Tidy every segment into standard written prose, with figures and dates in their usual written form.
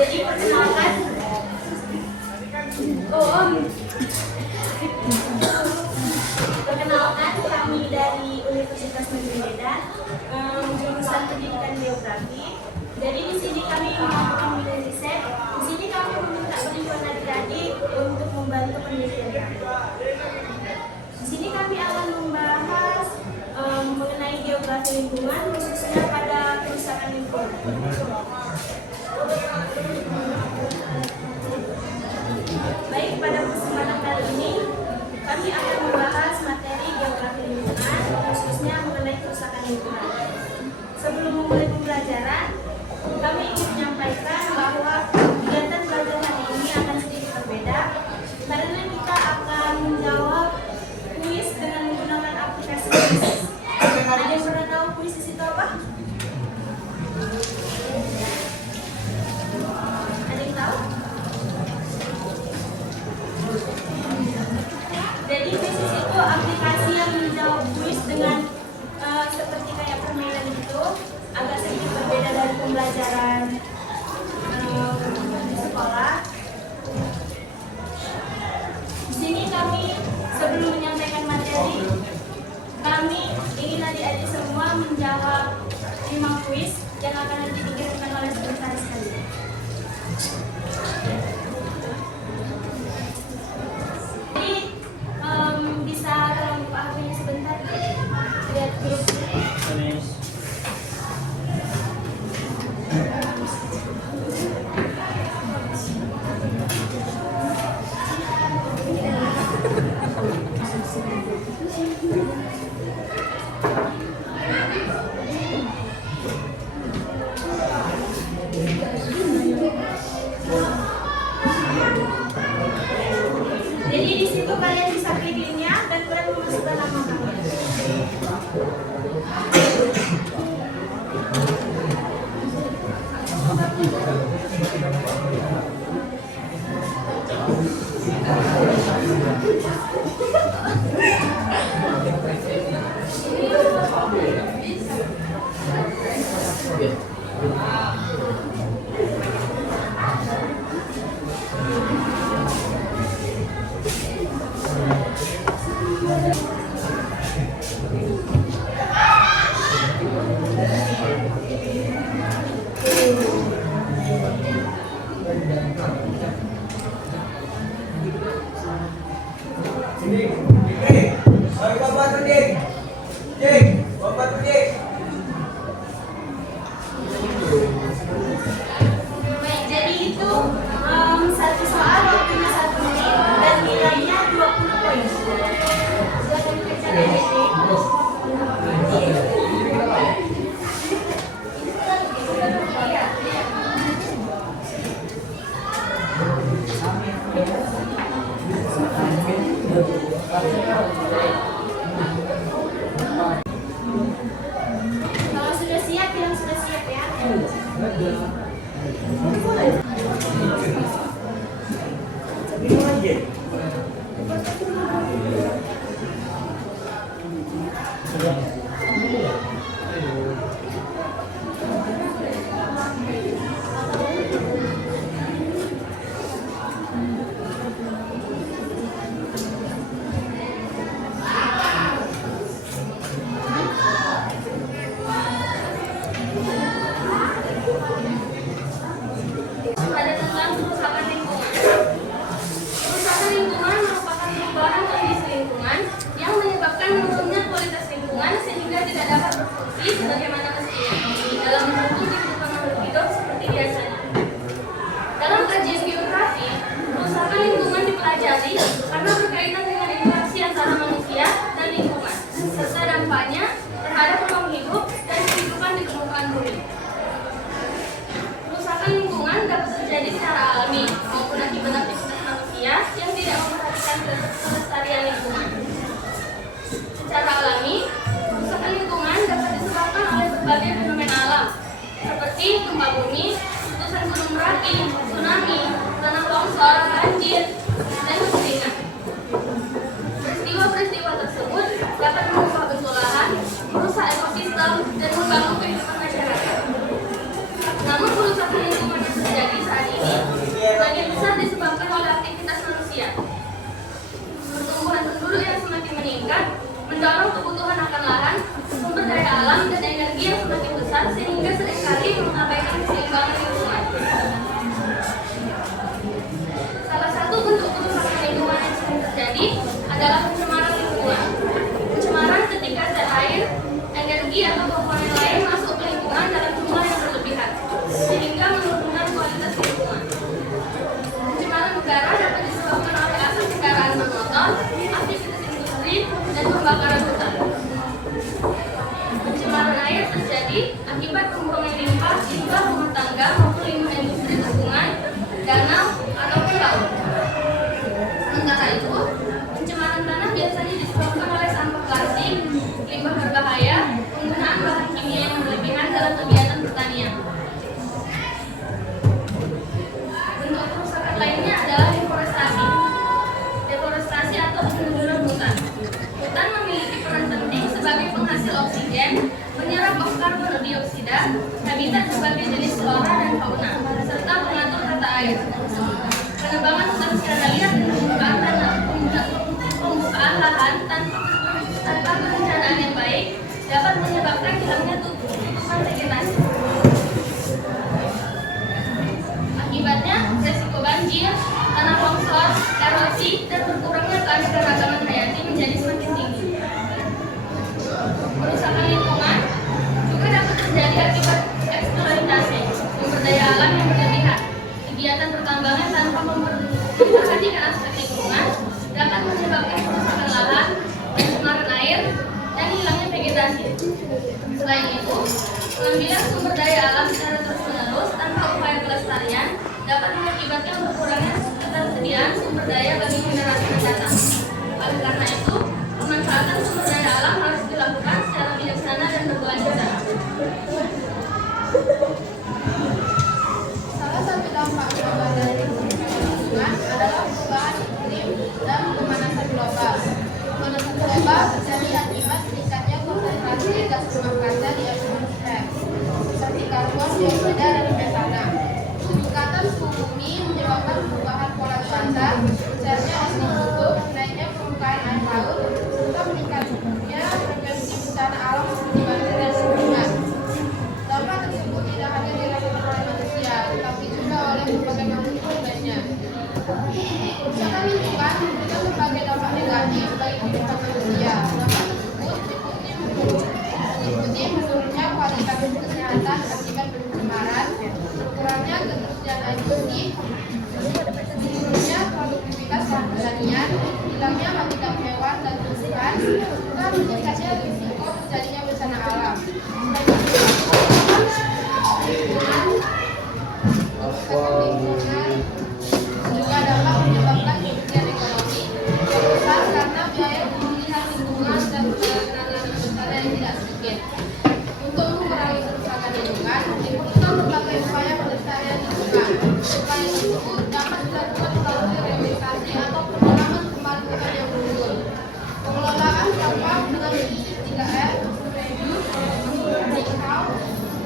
Jadi perkenalkan, perkenalkan kami dari Universitas Negeri Medan, jurusan Pendidikan Geografi. Jadi di sini kami memilih riset. Di sini kami meminta bantuan adik-adik untuk membantu penelitian kami. Di sini kami akan membahas mengenai geografi lingkungan, khususnya pada kerusakan lingkungan. Baik, pada kesempatan kali ini kami akan membahas materi geografi lingkungan, khususnya mengenai kerusakan lingkungan. Sebelum memulai pembelajaran, kami ingin menyampaikan bahwa kegiatan belajar hari ini akan sedikit berbeda karena kita akan menjawab kuis dengan menggunakan aplikasi kuis. Ada yang pernah tahu kuis itu apa? Ada yang tahu? Jadi kuis itu aplikasi yang menjawab kuis dengan seperti kayak permainan itu, agak sedikit berbeda dari pembelajaran di sekolah. Di sini kami sebelum menyampaikan materi, kami ingin adik-adik semua menjawab 5 kuis yang akan nanti dikirimkan oleh sekretaris kalian. Jadi bisa tolong buka HP-nya sebentar, lihat grup. Jadi di situ kalian bisa klik linknya dan kalian memasukkan nama kalian. Baik, jadi itu satu soal waktunya 1 menit dan nilainya 20 poin. Silakan diperiksa adik-adik. Kalau sudah siap, bilang sudah siap ya. Pada tentang kerusakan lingkungan. Kerusakan lingkungan merupakan perubahan kondisi lingkungan yang menyebabkan menurunnya kualitas lingkungan sehingga tidak dapat berfungsi sebagaimana mestinya dalam mendukung kehidupan makhluk hidup seperti biasanya. Dalam kajian geografi, kerusakan lingkungan dipelajari karena berkaitan dengan interaksi antara manusia dan lingkungan serta dampaknya terhadap ruang hidup dan kehidupan di permukaan bumi. Kerusakan lingkungan dapat terjadi secara alami maupun akibat aktivitas manusia yang tidak memperhatikan kelestarian lingkungan. Secara alami, kerusakan lingkungan dapat disebabkan oleh berbagai fenomena alam seperti gempa bumi, letusan gunung berapi, tsunami, tanah longsor, banjir, dan kekeringan. Peristiwa-peristiwa tersebut dapat mengubah bentuk lahan, merusak ekosistem, dan mengganggu kehidupan masyarakat. Namun kerusakan lingkungan yang terjadi terjadi saat ini sebagian besar disebabkan oleh aktivitas manusia. Pertumbuhan penduduk yang semakin meningkat mendorong kebutuhan akan lahan, sumber daya alam, dan energi yang semakin besar sehingga seringkali mengabaikan keseimbangan lingkungan. Salah satu bentuk kerusakan lingkungan yang sering terjadi adalah pencemaran lingkungan. Pencemaran ketika zat air, energi atau komponen lain masuk ke lingkungan dalam jumlah yang berlebihan, sehingga menurunkan kualitas lingkungan. Pencemaran udara dapat disebabkan oleh asap kendaraan bermotor, aktivitas industri, dan pembakaran hutan. Pencemaran air terjadi akibat pembuangan limbah rumah tangga maupun limbah industri ke sungai, danau, ataupun laut. Sementara itu, pencemaran tanah biasanya disebabkan oleh sampah plastik, limbah berbahaya, penggunaan bahan kimia yang berlebihan dalam kegiatan pertanian. Bentuk kerusakan lainnya adalah deforestasi. Deforestasi atau pengunduran hutan. Hutan memiliki peran penting sebagai penghasil oksigen, menyerap karbon dioksida, habitat berbagai jenis flora dan fauna, serta mengatur tata air. Penebangan hutan secara liar dan pembukaan lahan tanpa perencanaan yang baik dapat menyebabkan hilangnya tutupan vegetasi. Akibatnya, resiko banjir, tanah longsor, erosi, dan berkurangnya keanekaragaman hayati menjadi semakin tinggi. Kerusakan lingkungan juga dapat terjadi akibat eksploitasi sumber daya alam yang berlebihan. Kegiatan pertambangan tanpa memperhatikan aspek lingkungan dapat menyebabkan kerusakan lahan, pencemaran air, dan hilangnya vegetasi. Selain itu, pengambilan sumber daya alam secara terus-menerus tanpa upaya pelestarian dapat mengakibatkan berkurangnya ketersediaan sumber daya bagi generasi mendatang. Oleh karena itu, pemanfaatan sumber daya alam harus dilakukan secara bijaksana dan berkelanjutan. Salah satu dampak global dari kerusakan lingkungan adalah perubahan iklim dan pemanasan global. Pemanasan global terjadi akibat meningkatnya konsentrasi gas rumah kaca di atmosfer, seperti karbon dioksida dan metana. Peningkatan suhu bumi menyebabkan perubahan pola cuaca, besarnya es kutub, naiknya permukaan air laut, serta meningkatnya frekuensi bencana alam seperti banjir dan tsunami. Dampak tersebut tidak hanya dirasakan oleh manusia, tetapi juga oleh berbagai makhluk lainnya. Kerusakan lingkungan memberikan berbagai dampak negatif bagi kehidupan manusia. Dampak tersebut meliputi menurunnya kualitas kesehatan akibat pencemaran, berkurangnya ketersediaan air bersih, menurunnya produktivitas pertanian, hilangnya habitat hewan dan tumbuhan, serta meningkatnya risiko terjadinya bencana alam. Lingkungan juga dapat menyebabkan kerugian ekonomi yang besar karena biaya pemulihan lingkungan dan penanganan bencana yang tidak sedikit. Untuk mengurangi kerusakan lingkungan, diperlukan berbagai upaya pelestarian lingkungan. Upaya tersebut dapat dilakukan melalui rehabilitasi atau penanaman kembali hutan yang gundul. Pengelolaan sampah dengan prinsip 3R, reduce, recycle,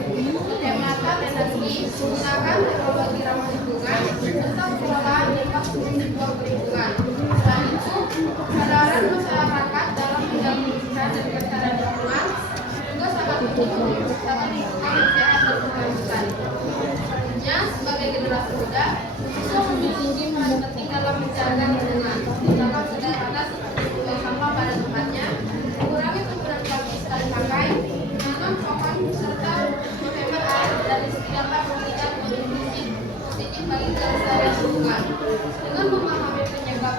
penghematan energi, menggunakan teknologi ramah lingkungan, serta pengelolaan limbah sebelum dibuang ke lingkungan. Selain itu, kesadaran masyarakat dalam menjaga kebersihan dan kelestarian lingkungan juga sangat penting untuk menciptakan lingkungan yang sehat dan berkelanjutan. Selanjutnya, sebagai generasi muda, kita memiliki peran penting dalam menjaga lingkungan. Tindakan sederhana seperti membuang sampah pada tempatnya, mengurangi penggunaan plastik sekali pakai, menanam pohon, serta menghemat air dan listrik dapat memberikan kontribusi positif bagi kelestarian lingkungan. Dengan memahami penyebab,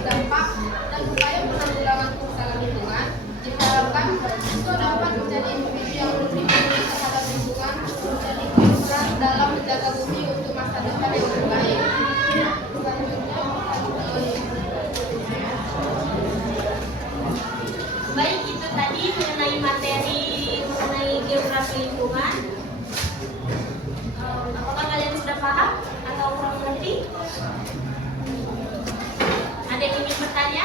dampak, dan upaya penanggulangan kerusakan lingkungan, diharapkan kita dapat menjadi individu yang lebih peduli terhadap lingkungan, menjadi peran dalam menjaga bumi untuk masa depan yang lebih baik. Selanjutnya, baik, itu tadi mengenai materi mengenai geografi lingkungan. Apakah kalian sudah paham atau kurang mengerti? Ada yang ingin bertanya?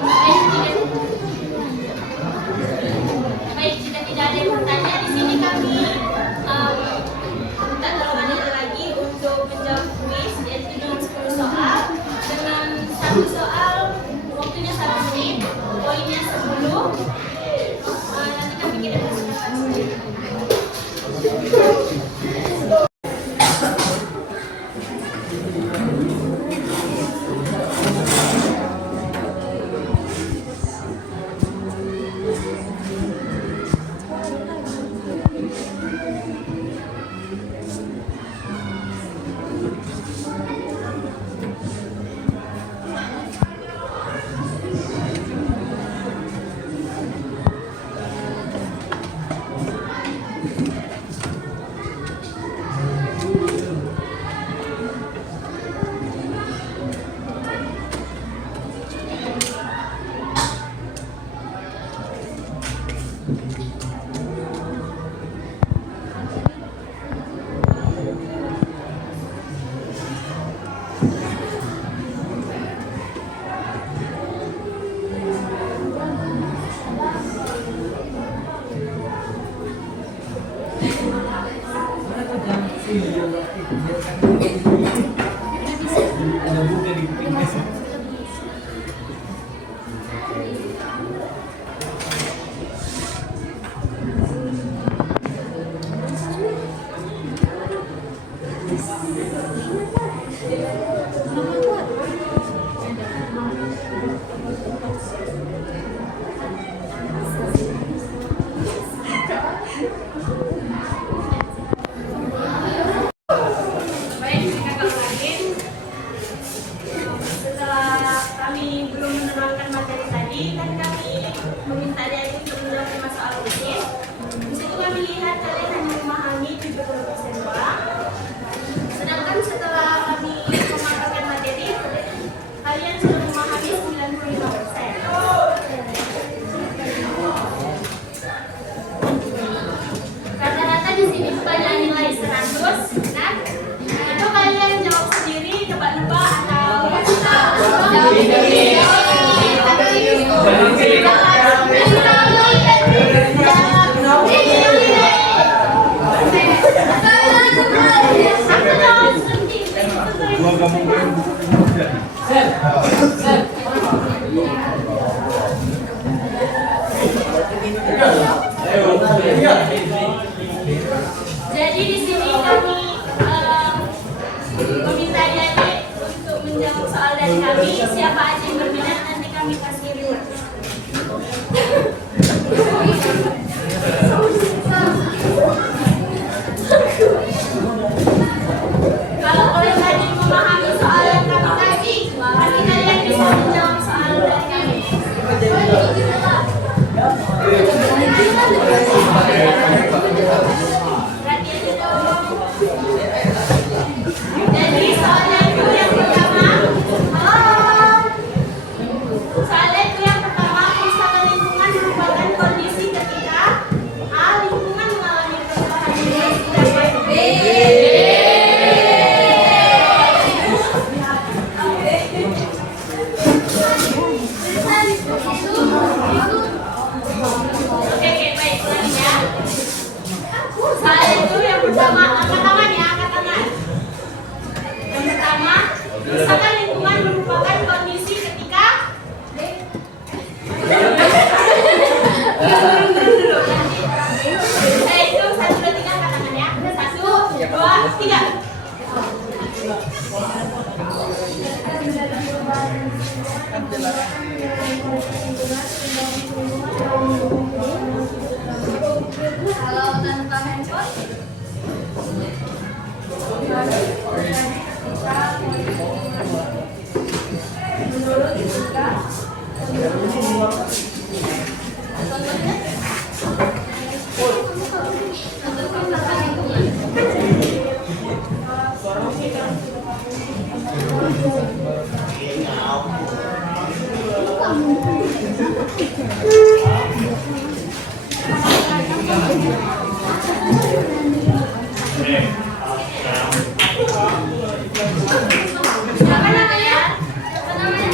Baik, 70% uang. Sedangkan setelah kami memaparkan materi, kalian sudah memahami 95%. Rata-rata di sini banyak nilai 100. Nah, itu kalian jawab sendiri, nebak-nebak atau jadi di sini kami meminta adik untuk menjawab soal dari kami. Siapa aja yang berminat nanti kami kasih reward. Kalau kalian tadi memahami soal yang kami kasih, pasti kalian bisa menjawab soal dari kami. Jadi soalnya itu yang pertama, soalnya itu yang pertama, kerusakan lingkungan merupakan kondisi ketika A. Lingkungan mengalami perubahan yang sedangkan B. Oke, baik, ulangi ya. Soalnya itu yang pertama, angkat tangan ya, angkat tangan. Yang pertama, kerusakan lingkungan merupakan kondisi ketika itu 1, 2, 3 angkat tangan ya. 1, 2, 3. Kalau tanpa handphone, menurut kita, Siapa namanya? Siapa namanya?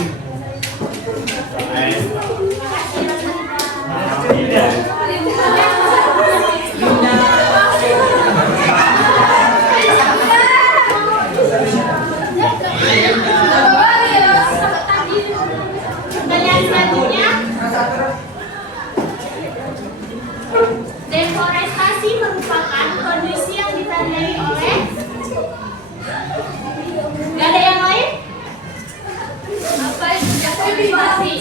Pertanyaan selanjutnya, deforestasi merupakan kondisi yang ditandai oleh, nggak ada yang lain? Apa itu deforestasi?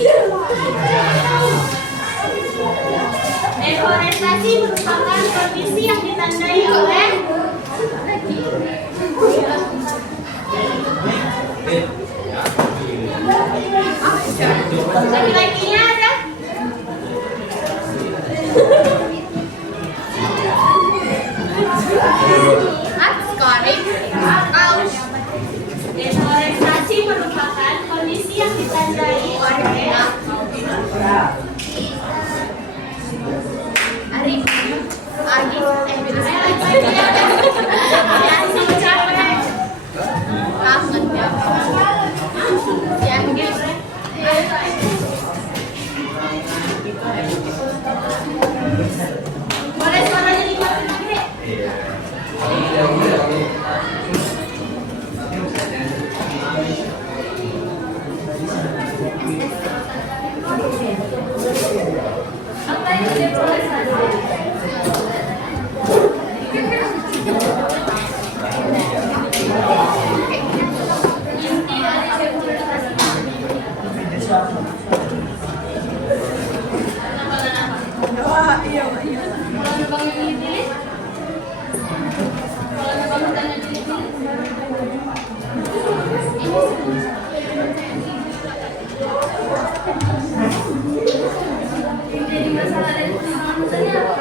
Deforestasi merupakan kondisi yang ditandai oleh laki-lakinya ada? Deforestasi merupakan kondisi yang ditandai oleh boleh suaranya dimasukin lagi deh. Apa itu deforestasi? Inti dari deforestasi. Kalau nebang yang dipilih, kalau nebang hutannya dipilih, jadi masalah dari pertimbangan hutannya apa?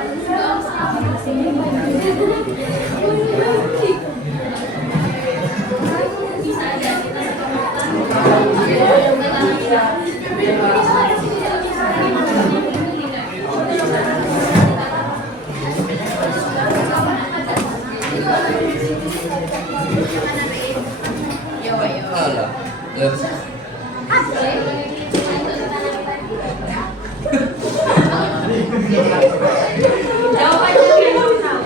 Jawabannya yang kamu tahu.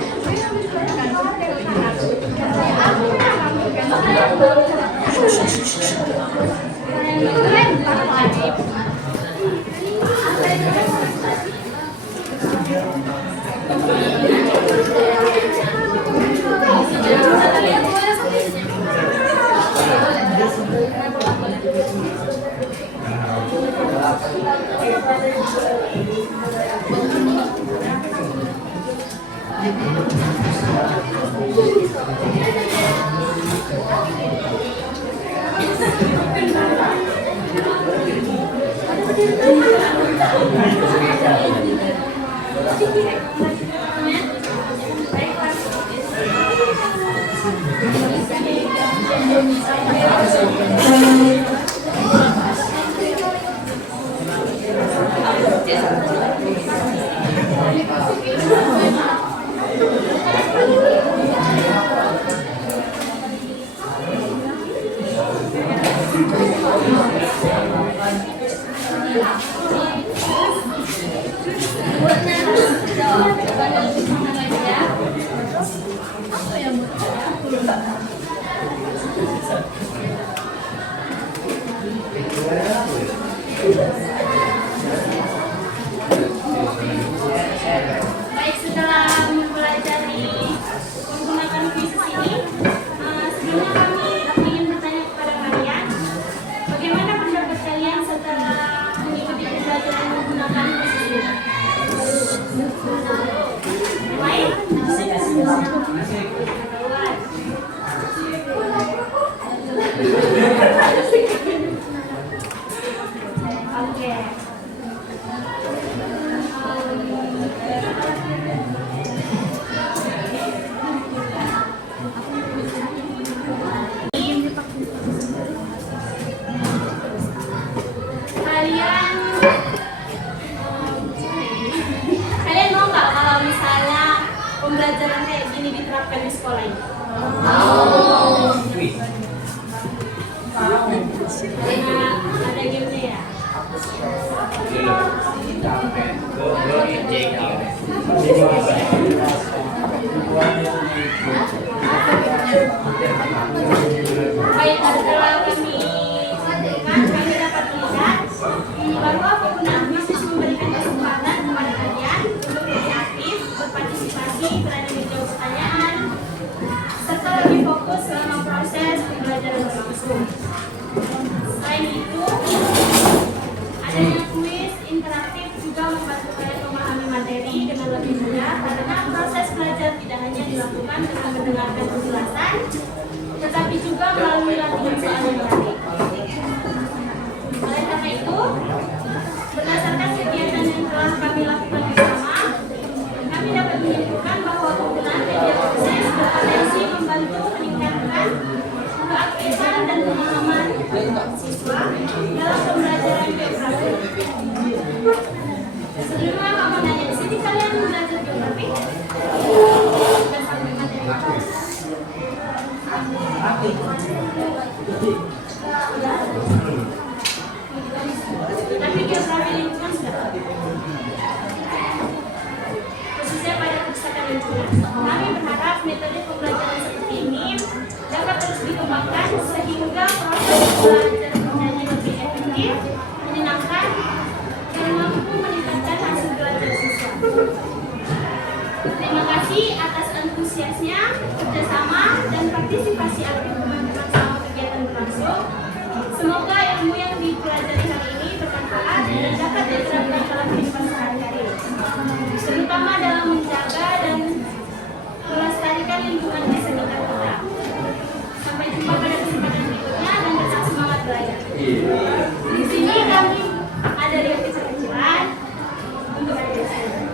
Baik, setelah mempelajari menggunakan kuisis ini, sebelumnya kami ingin bertanya kepada kalian, bagaimana pendapat kalian setelah mengikuti pembelajaran menggunakan kuisis ini? Baik? Oke. Kalian mau nggak kalau misalnya pembelajaran kayak gini diterapkan di sekolah ini? Ada gamenya ya? Baik, setelah kami dapat melihat bahwa penggunaan bisnis memberikan kesempatan kepada kalian untuk lebih aktif, berpartisipasi, berani menjawab pertanyaan, serta lebih fokus selama proses pembelajaran berlangsung. Selain itu, adanya kuis interaktif juga membantu kalian memahami materi dengan lebih mudah karena proses belajar tidak hanya dilakukan dengan mendengarkan penjelasan, tetapi juga melalui latihan soal yang tadi. Oleh karena itu, berdasarkan kegiatan yang telah kami lakukan bersama, kami dapat menyimpulkan bahwa penggunaan media proses berpotensi membantu meningkatkan keaktifan dan pemahaman siswa dalam pembelajaran geografi. Sebelumnya kamu nanya di sini kalian belajar geografi? Sudah sampai materi apa? Tapi geografi lingkungan sudah. Khususnya pada pustakaan lingkungan. Kami berharap metode pembelajaran seperti ini dapat terus dikembangkan sehingga proses belajar menjadi lebih efektif, menyenangkan, dan mampu meningkatkan hasil belajar siswa. Terima kasih atas antusiasnya, kerjasama, dan partisipasi aktif teman-teman selama kegiatan berlangsung. Semoga ilmu yang dipelajari hari ini bermanfaat dan dapat diterapkan dalam kehidupan sehari-hari, terutama dalam menjaga dan melestarikan lingkungan di sekitar kita. Sampai jumpa pada kesempatan berikutnya dan tetap semangat belajar. Di sini kami ada yang kecil-kecilan untuk adik-adik.